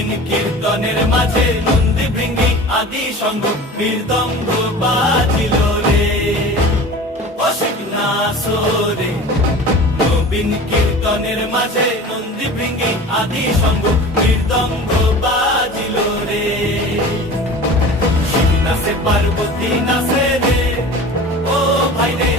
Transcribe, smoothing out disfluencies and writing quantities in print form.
নবীন কীর্তনের মাঝে নন্দী ভৃঙ্গি আদি সঙ্গ মৃদঙ্গ বাজিল রে, অসিক না সোরে। নবীন কীর্তনের মাঝে নন্দী ভৃঙ্গি আদি সঙ্গ মৃদঙ্গ বাজিল রে। শিব নাচে পার্বতী নাচে রে, ও ভাই রে।